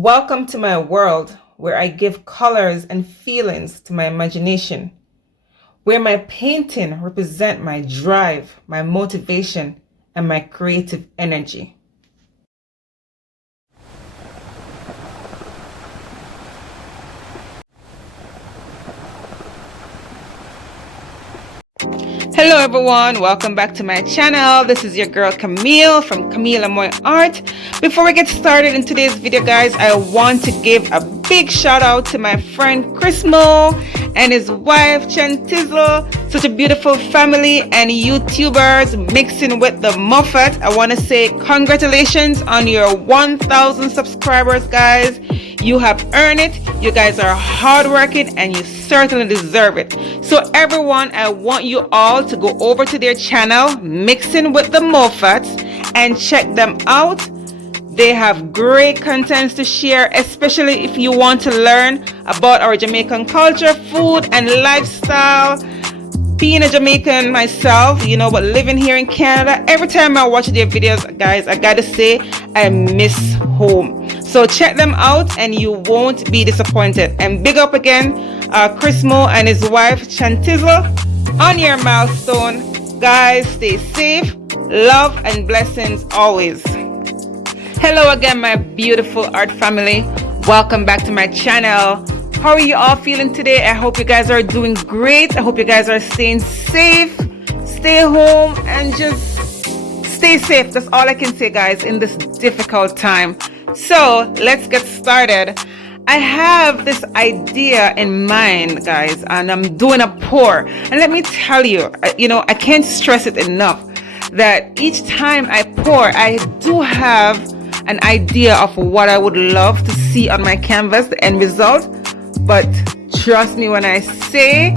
Welcome to my world where I give colors and feelings to my imagination, where my painting represents my drive, my motivation, and my creative energy. Hello everyone, welcome back to my channel. This is your girl Camille from Camille Amoy Art. Before we get started in today's video, guys, I want to give a big shout out to my friend Chris Mo and his wife Chantizzle. Such a beautiful family and YouTubers mixing with the Moffatts. I want to say congratulations on your 1,000 subscribers, guys. You have earned it. You guys are hardworking and you certainly deserve it. So everyone, I want you all to go over to their channel, Mixing with the Moffatts, and check them out. They have great contents to share, especially if you want to learn about our Jamaican culture, food, and lifestyle. Being a Jamaican myself, but living here in Canada, every time I watch their videos, guys, I gotta say, I miss home. So check them out and you won't be disappointed. And big up again, Chris Mo and his wife Chantizzle on your milestone. Guys, stay safe, love and blessings always. Hello again, my beautiful art family. Welcome back to my channel. How are you all feeling today? I hope you guys are doing great. I hope you guys are staying safe, stay home, and just stay safe. That's all I can say, guys, in this difficult time. So let's get started. I have this idea in mind, guys, and I'm doing a pour. And let me tell you, I can't stress it enough that each time I pour, I do have an idea of what I would love to see on my canvas, the end result. But trust me when I say,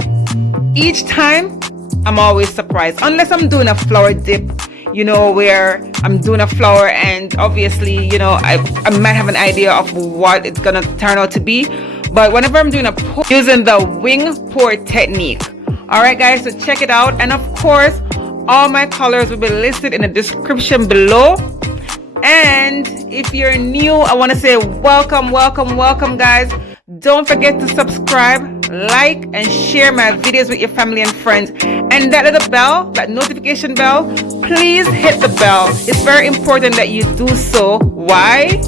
each time I'm always surprised, unless I'm doing a flower dip, where I'm doing a flower and obviously, I might have an idea of what it's gonna turn out to be. But whenever I'm doing a pour, using the wing pour technique. All right, guys, so check it out. And of course, all my colors will be listed in the description below. And if you're new, I want to say welcome, guys. Don't forget to subscribe, like, and share my videos with your family and friends. And that little bell, that notification bell, please hit the bell. It's very important that you do so. Why?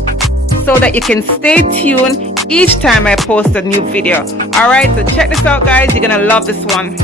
So that you can stay tuned each time I post a new video. All right, so check this out, guys. You're going to love this one.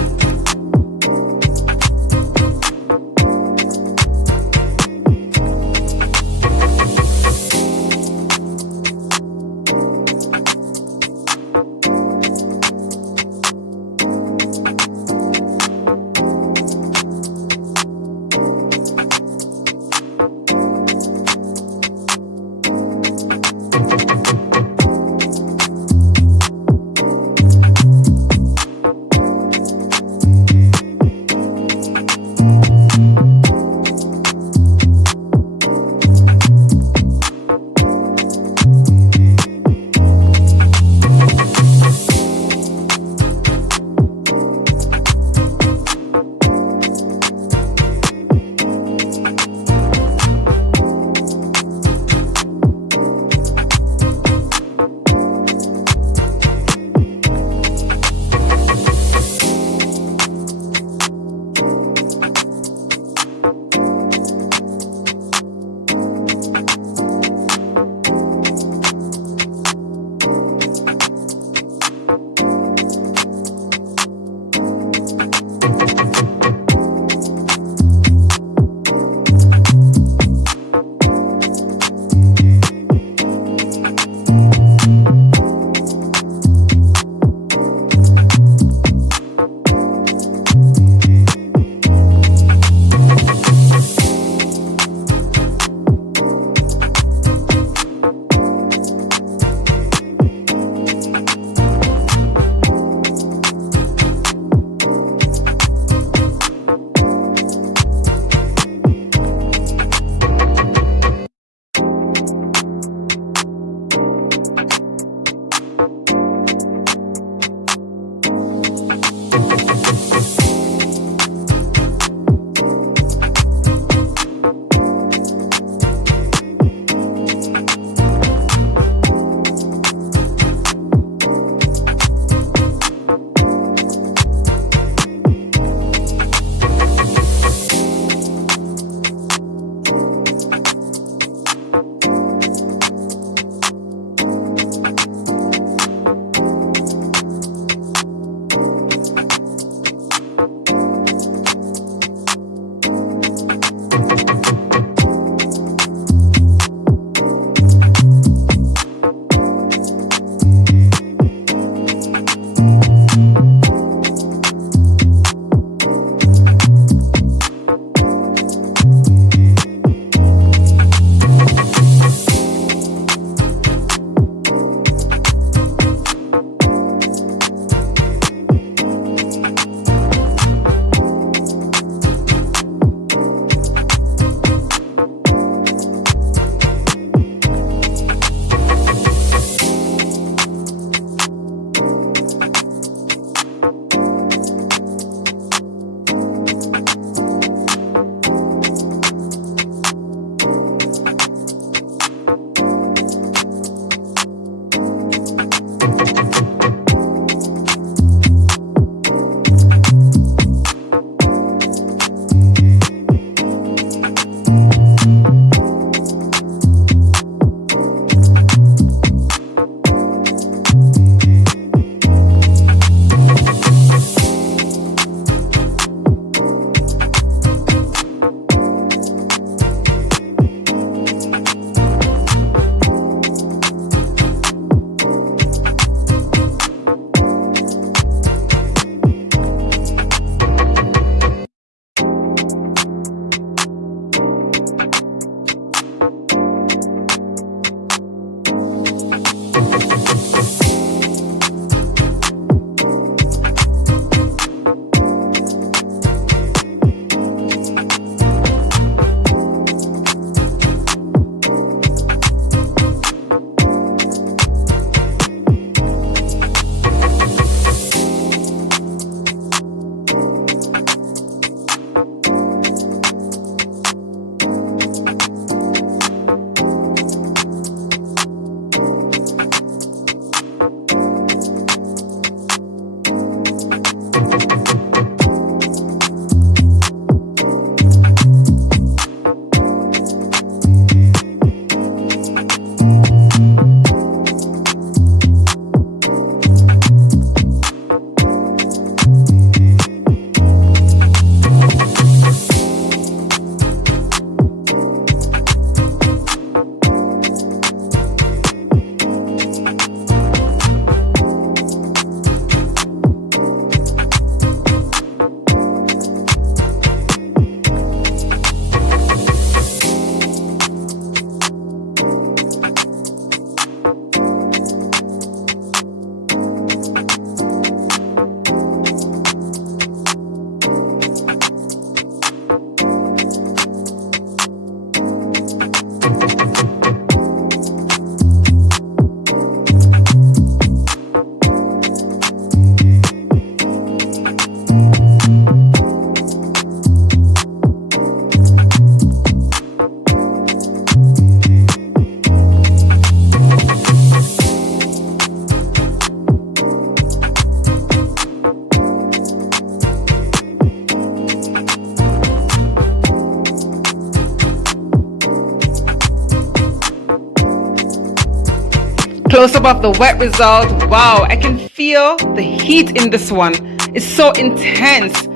Close up of the wet result. Wow, I can feel the heat in this one. It's so intense.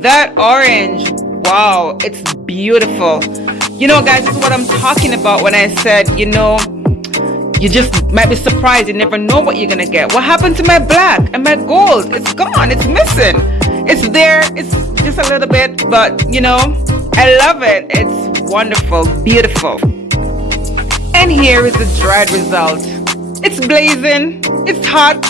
That orange, wow, it's beautiful. You know, guys, this is what I'm talking about when I said, you know, you just might be surprised. You never know what you're gonna get. What happened to my black and my gold? It's gone. It's missing. It's there. It's just a little bit, but you know, I love it. It's wonderful, beautiful. And here is the dried result. It's blazing. It's hot.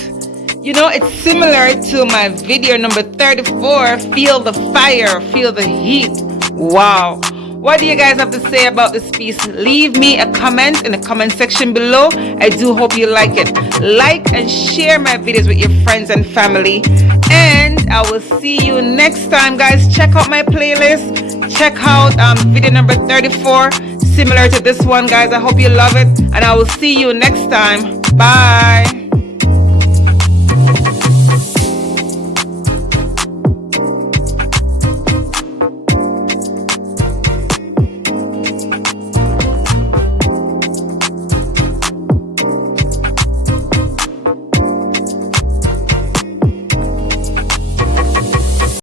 You know, it's similar to my video number 34. Feel the fire. Feel the heat. Wow. What do you guys have to say about this piece? Leave me a comment in the comment section below. I do hope you like it. Like and share my videos with your friends and family. And I will see you next time, guys. Check out my playlist. Check out video number 34. Similar to this one, guys. I hope you love it. And I will see you next time. Bye.